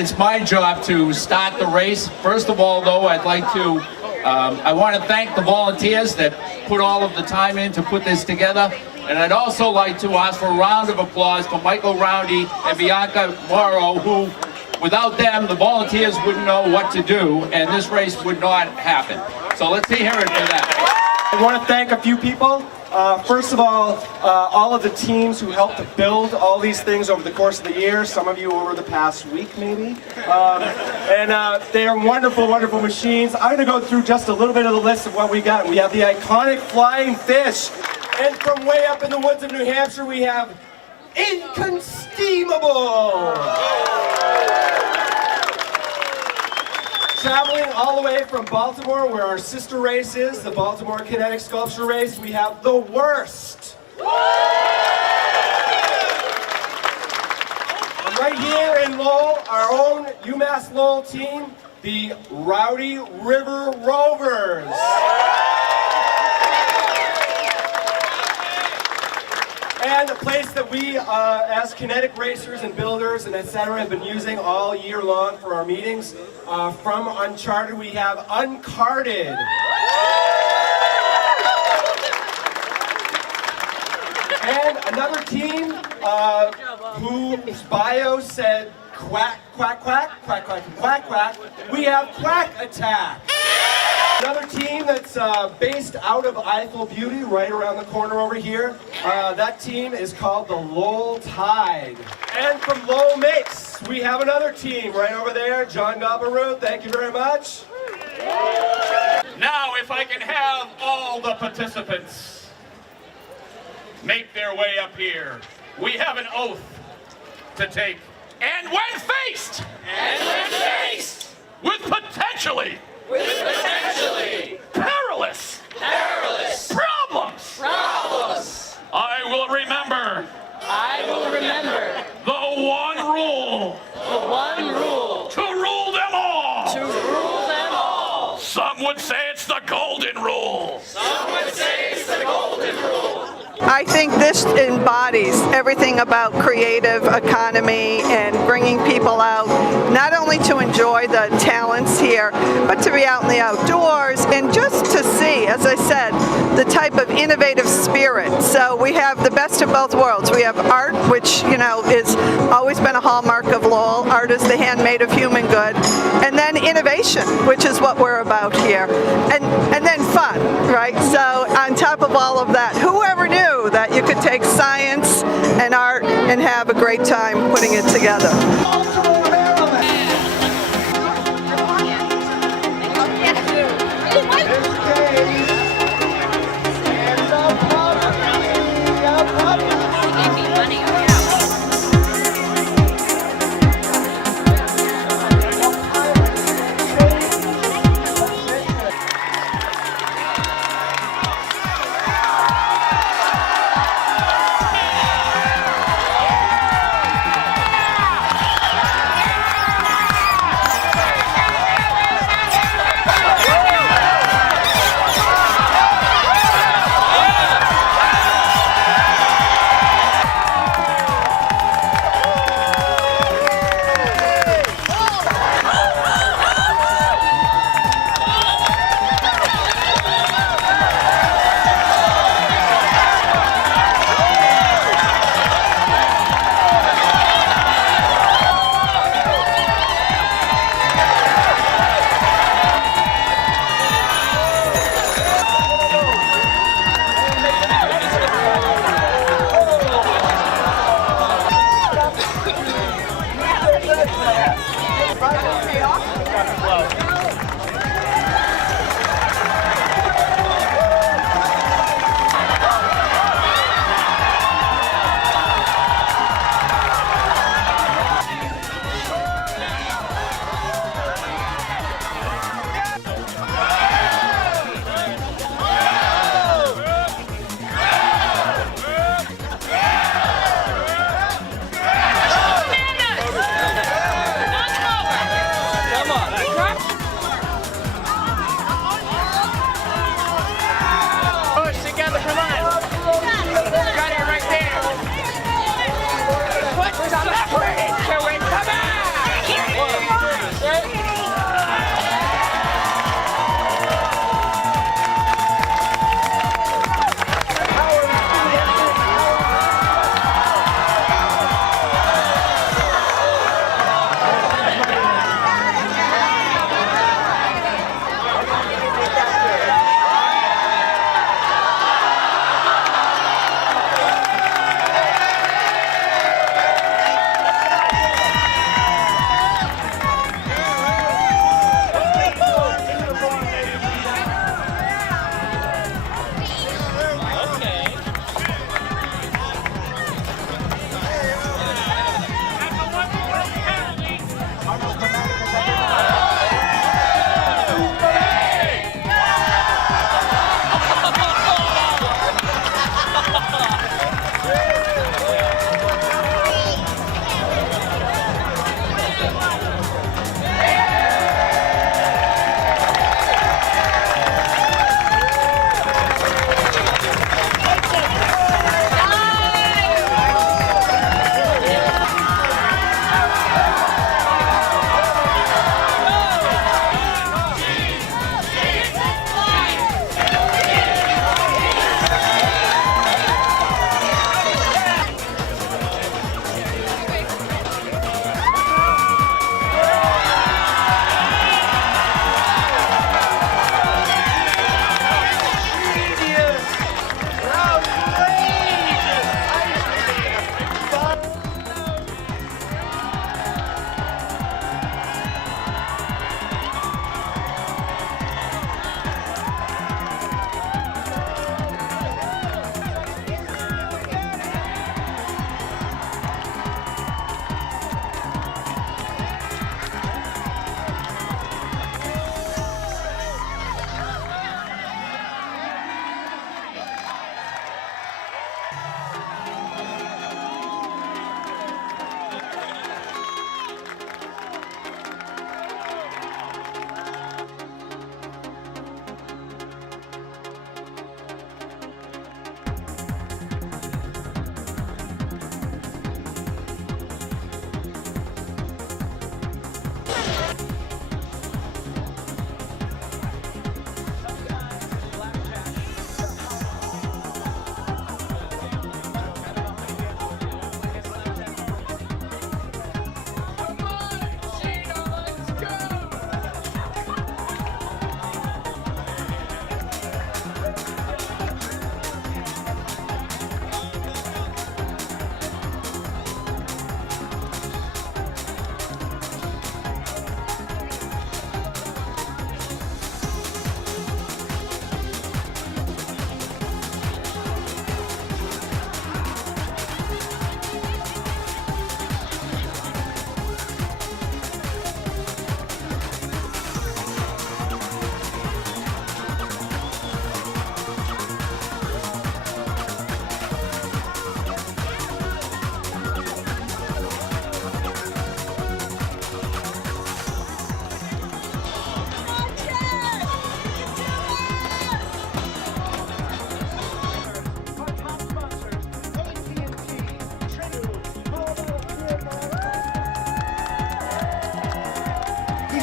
that, it's my job to start the race. First of all, though, I'd like to, I want to thank the volunteers that put all of the time in to put this together. And I'd also like to ask for a round of applause for Michael Roundy and Bianca Morrow, who, without them, the volunteers wouldn't know what to do, and this race would not happen. So let's hear it for that. I want to thank a few people. First of all of the teams who helped to build all these things over the course of the year, some of you over the past week maybe. They are wonderful, wonderful machines. I'm going to go through just a little bit of the list of what we got. We have the iconic flying fish. And from way up in the woods of New Hampshire, we have Inconceivable! Traveling all the way from Baltimore, where our sister race is, the Baltimore Kinetic Sculpture Race, we have The Worst. And right here in Lowell, our own UMass Lowell team, the Rowdy River Rovers. And a place that we, as kinetic racers and builders and etc., have been using all year long for our meetings. From Uncharted, we have Uncarded. And another team whose bio said quack, quack, quack, quack, quack, quack, quack. We have Quack Attack. Another team that's based out of Eiffel Beauty, right around the corner over here. That team is called the Lowell Tide. And from Lowell Makes, we have another team right over there, John Gobberoo. Thank you very much. Now, if I can have all the participants make their way up here. We have an oath to take. And when faced with potentially perilous problems, I will remember the one rule to rule them all. Some would say it's the golden rule. I think this embodies everything about creative economy and bringing people out, not only to enjoy the talents here, but to be out in the outdoors and just to see, as I said, the type of innovative spirit. So we have the best of both worlds. We have art, which, you know, is always been a hallmark of Lowell. Art is the handmaid of human good. And then innovation, which is what we're about here. And then fun, right? So on top of all of that, whoever knew that you could take science and art and have a great time putting it together.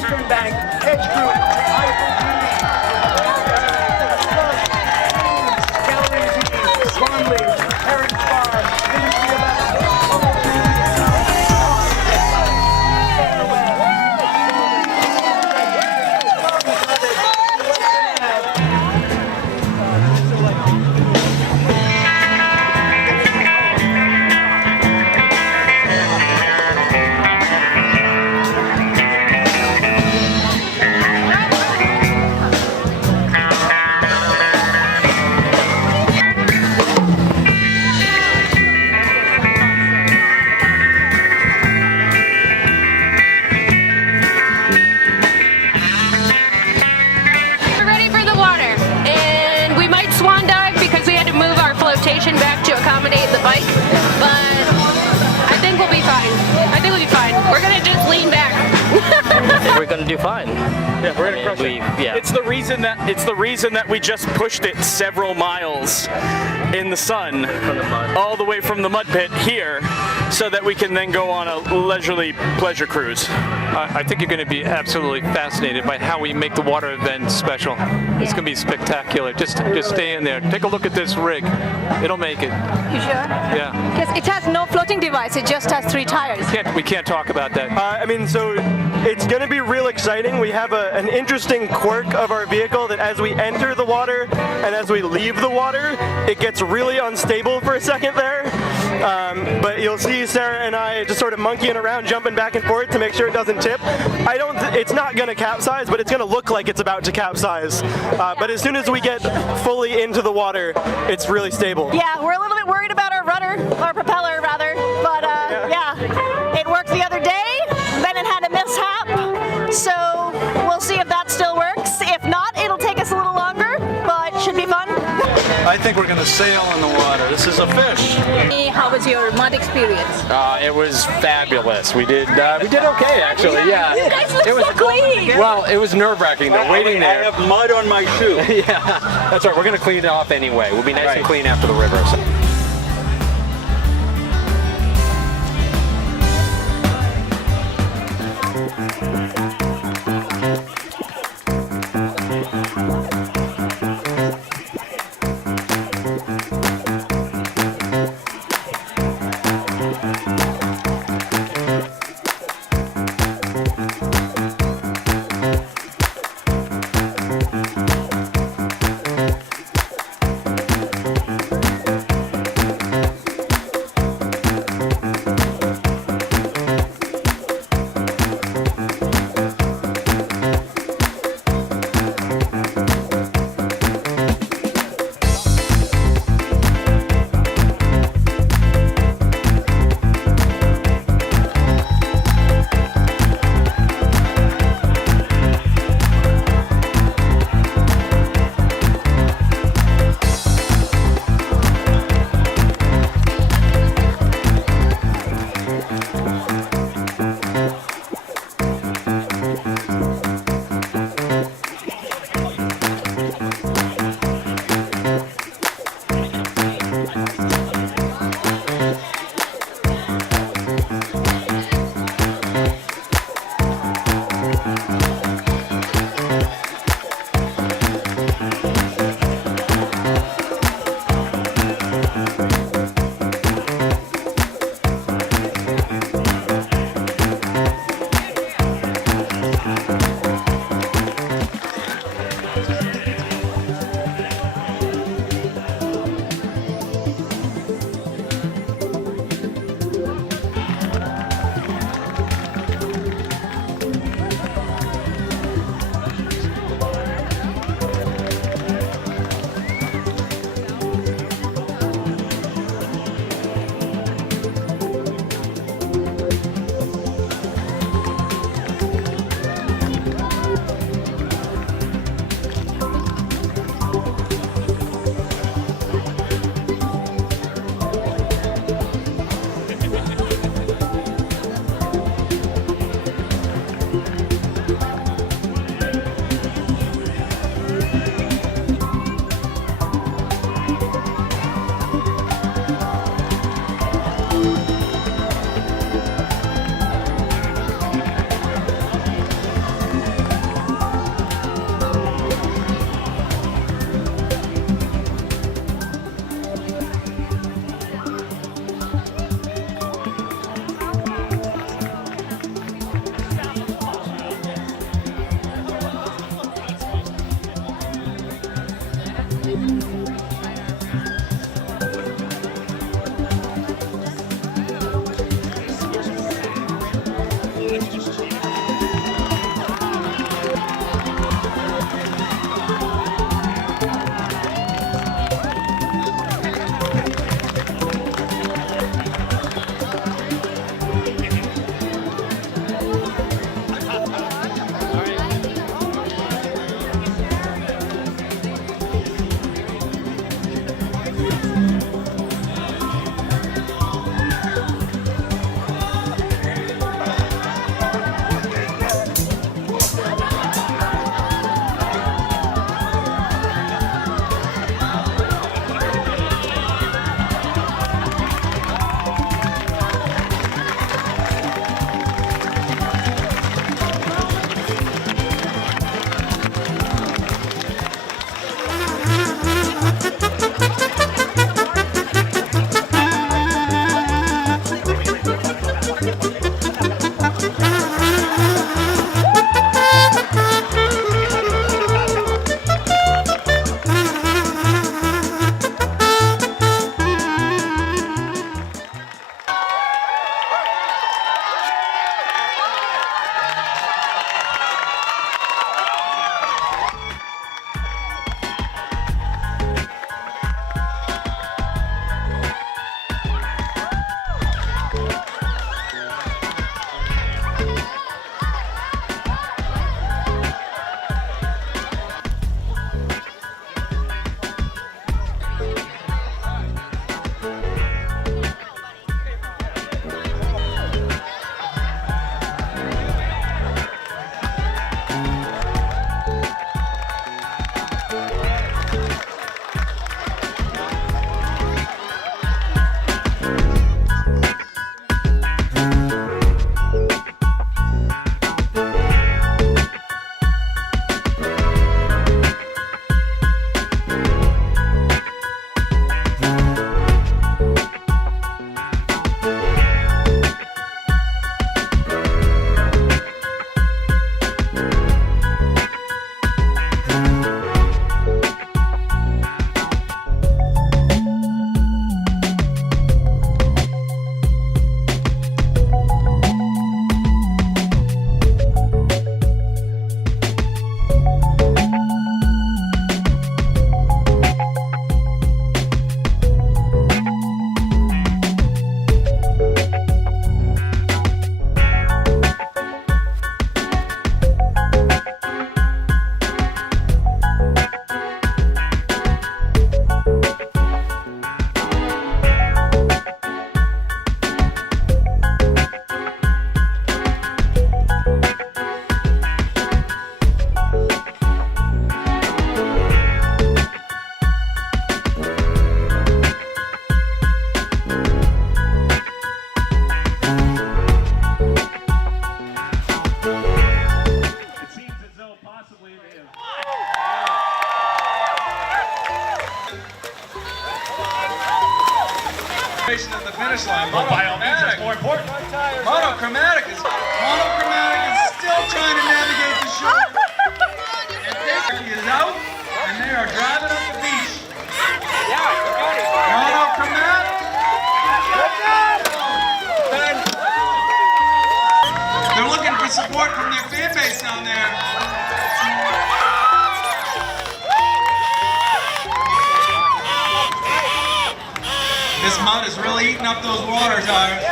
Eastern Bank, Edge Group, Gallery Z, Barnley, Parents Farm, Ministry of We're ready for the water, and we might swan dive because we had to move our flotation back to accommodate the bike, but I think we'll be fine. I think we'll be fine. We're gonna just lean back. We're gonna do fine. Yeah, we're gonna crush it. Yeah. It's the reason that we just pushed it several miles in the sun, all the way from the mud pit here, so that we can then go on a leisurely pleasure cruise. I think you're going to be absolutely fascinated by how we make the water event special. It's going to be spectacular. Just stay in there. Take a look at this rig. It'll make it. You sure? Yeah. Because it has no floating device, it just has 3 tires. We can't talk about that. So it's going to be real exciting. We have an interesting quirk of our vehicle that as we enter the water and as we leave the water, it gets really unstable for a second there. But you'll see Sarah and I just sort of monkeying around, jumping back and forth to make sure it doesn't tip. It's not going to capsize, but it's going to look like it's about to capsize. But as soon as we get fully into the water, it's really stable. Yeah, we're a little bit worried about our rudder, or propeller rather, but yeah, it worked the other day, then it had a mishap, so we'll see if that still works. If not, it'll take us a little longer, but it should be fun. I think we're going to sail in the water. This is a fish. How was your mud experience? It was fabulous. We did okay actually. Yeah. You guys look It was so clean. Well, it was nerve-wracking though, waiting there. I have mud on my shoe. Yeah, that's right. We're gonna clean it off anyway. We'll be nice and clean after the river. So. At the finish line. Well, by all means, it's more important. Monochromatic is still trying to navigate the shore. And Daisy is out, and they are driving up the beach. Monochromatic. They're looking for support from their fan base down there. This mud is really eating up those water tires.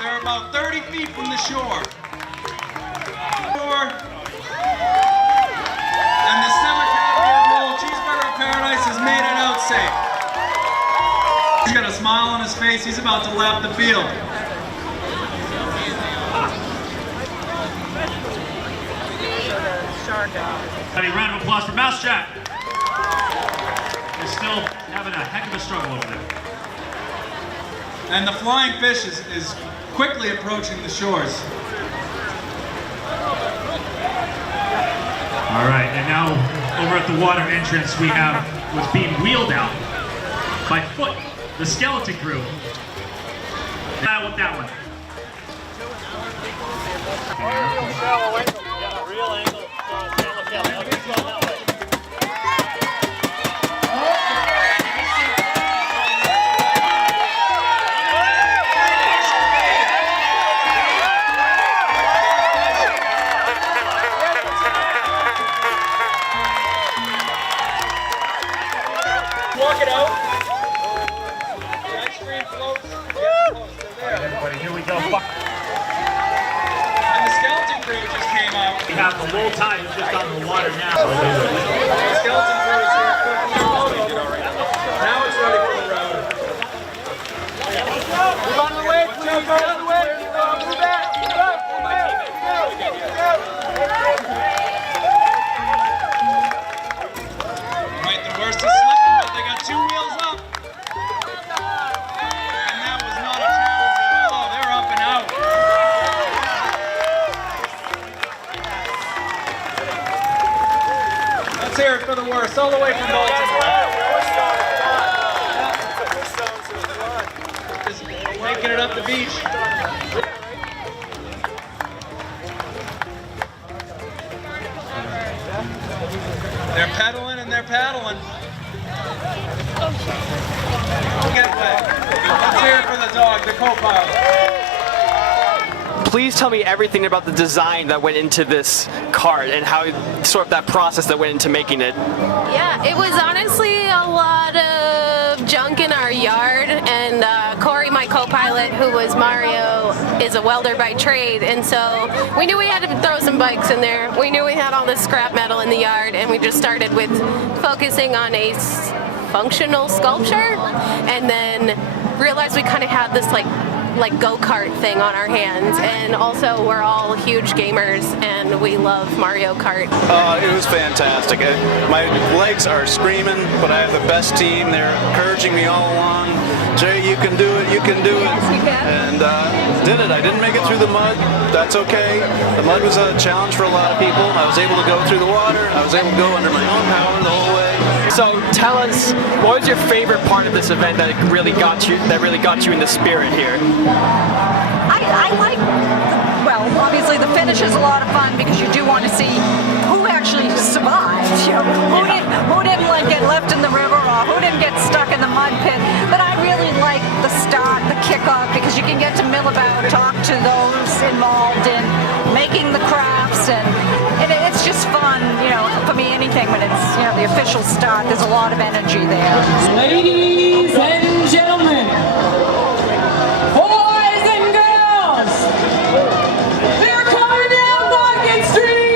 They're about 30 feet from the shore. And the cemetery of Lowell Cheeseburger Paradise has made it out safe. He's got a smile on his face. He's about to lap the field. A round of applause for Mousetrap. They're still having a heck of a struggle over there. And the flying fish is quickly approaching the shores. All right, and now over at the water entrance, we have what's being wheeled out by foot, the skeleton crew. Now with that one. Walk it out. The ice cream floats. Everybody, here we go. And the skeleton crew just came out. We have the whole time just on the water now. The skeleton crew is here. Now it's ready for the road. Move out of the way, please. Go out of the way. Move back. Move up. Right, the worst is slipping, but they got two wheels up. And that was not a challenge at all. They're up and out. Let's hear it for the worst, all the way from Baltimore. Just making it up the beach. They're pedaling and they're paddling. Get wet. Let's hear it for the dog, the co-pilot. Please tell me everything about the design that went into this cart and how sort of that process that went into making it. Yeah, it was honestly a lot of junk in our yard, and Corey, my co-pilot, who was Mario, is a welder by trade, and so we knew we had to throw some bikes in there. We knew we had all this scrap metal in the yard, and we just started with focusing on a functional sculpture, and then realized we kind of had this like go-kart thing on our hands, and also we're all huge gamers and we love Mario Kart. It was fantastic. My legs are screaming, but I have the best team. They're encouraging me all along. Jay, you can do it, you can do it. Yes, we can. And did it. I didn't make it through the mud. That's okay. The mud was a challenge for a lot of people. I was able to go through the water. I was able to go under my own power the whole way. So tell us, what was your favorite part of this event that really got you in the spirit here? I like, well, obviously the finish is a lot of fun because you do want to see who actually survived. You know, who didn't like get left in the river or who didn't get stuck in the mud pit. But I really like the start, the kickoff, because you can get to mill about, talk to those involved in making the crafts, and it's just fun. You know, for me, anything when it's, you know, the official start, there's a lot of energy there. Ladies and gentlemen, boys and girls, they're coming down Market Street!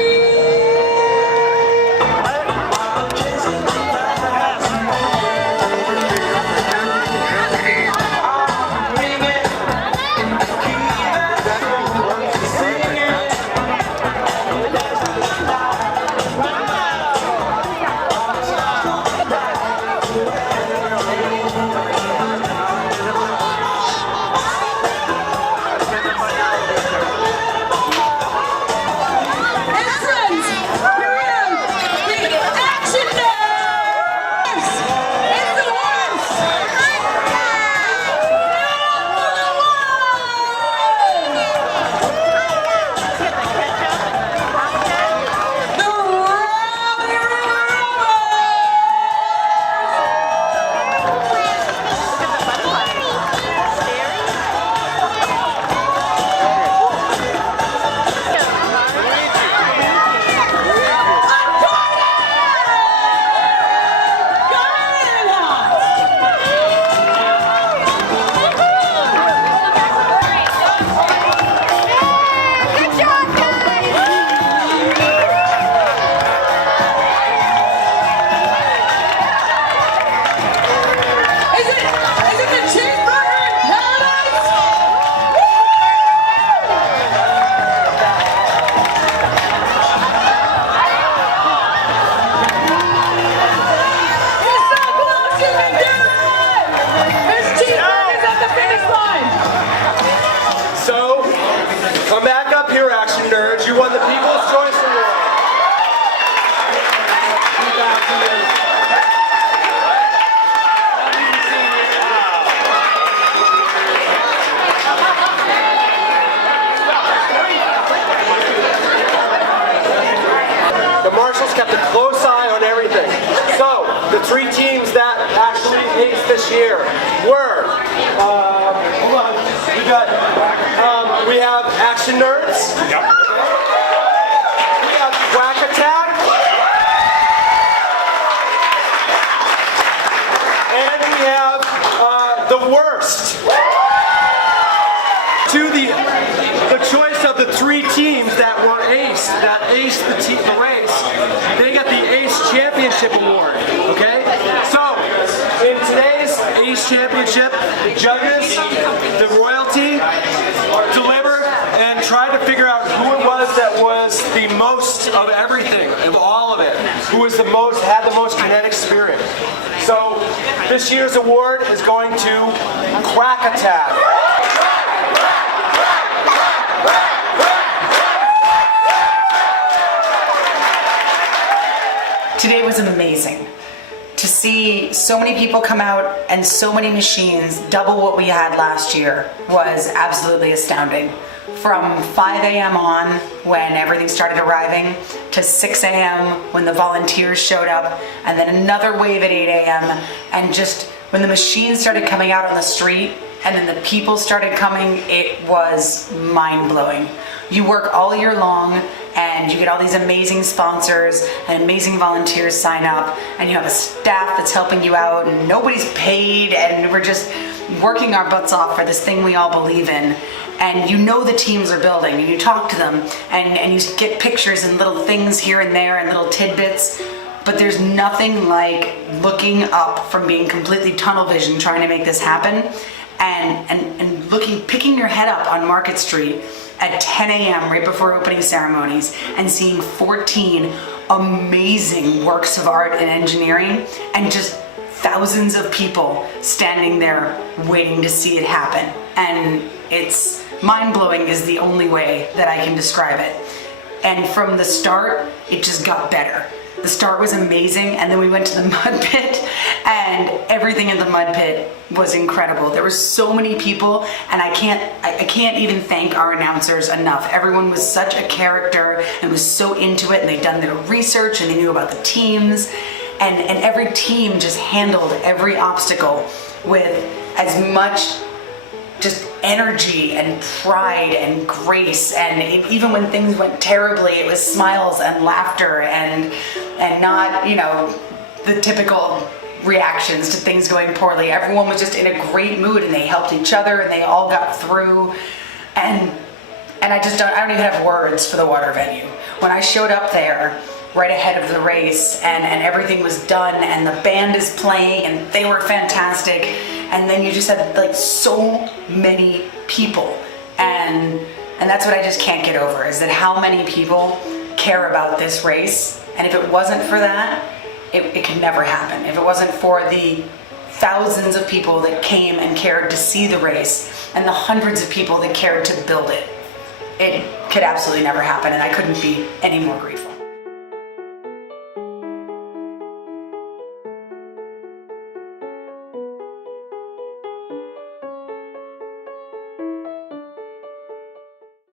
this year were, hold on, we have Action Nerds. Yep. We have Quack Attack. And we have the worst. To the choice of the 3 teams that were aced, that aced the race, they got the Ace Championship Award, okay? So, in today's Ace Championship, the judges, the royalty, delivered and tried to figure out who it was that was the most of everything, of all of it, who was the most, had the most kinetic spirit. So, this year's award is going to Quack Attack. Today was amazing. To see so many people come out and so many machines, double what we had last year, was absolutely astounding. From 5 a.m. on, when everything started arriving, to 6 a.m. when the volunteers showed up, and then another wave at 8 a.m. and just when the machines started coming out on the street and then the people started coming, it was mind-blowing. You work all year long and you get all these amazing sponsors and amazing volunteers sign up, and you have a staff that's helping you out and nobody's paid, and we're just working our butts off for this thing we all believe in. And you know the teams are building, and you talk to them, and you get pictures and little things here and there and little tidbits, but there's nothing like looking up from being completely tunnel vision trying to make this happen, and picking your head up on Market Street at 10 a.m. right before opening ceremonies and seeing 14 amazing works of art and engineering and just thousands of people standing there waiting to see it happen. And it's mind-blowing is the only way that I can describe it. And from the start, it just got better. The start was amazing, and then we went to the mud pit, and everything in the mud pit was incredible. There were so many people, and I can't even thank our announcers enough. Everyone was such a character and was so into it, and they'd done their research and they knew about the teams, and every team just handled every obstacle with as much just energy and pride and grace, and even when things went terribly, it was smiles and laughter and not, you know, the typical reactions to things going poorly. Everyone was just in a great mood, and they helped each other, and they all got through. And I don't even have words for the water venue. When I showed up there right ahead of the race, and everything was done, and the band is playing, and they were fantastic, and then you just had like so many people, and that's what I just can't get over, is that how many people care about this race. And if it wasn't for that, it could never happen. If it wasn't for the thousands of people that came and cared to see the race, and the hundreds of people that cared to build it, it could absolutely never happen, and I couldn't be any more grateful.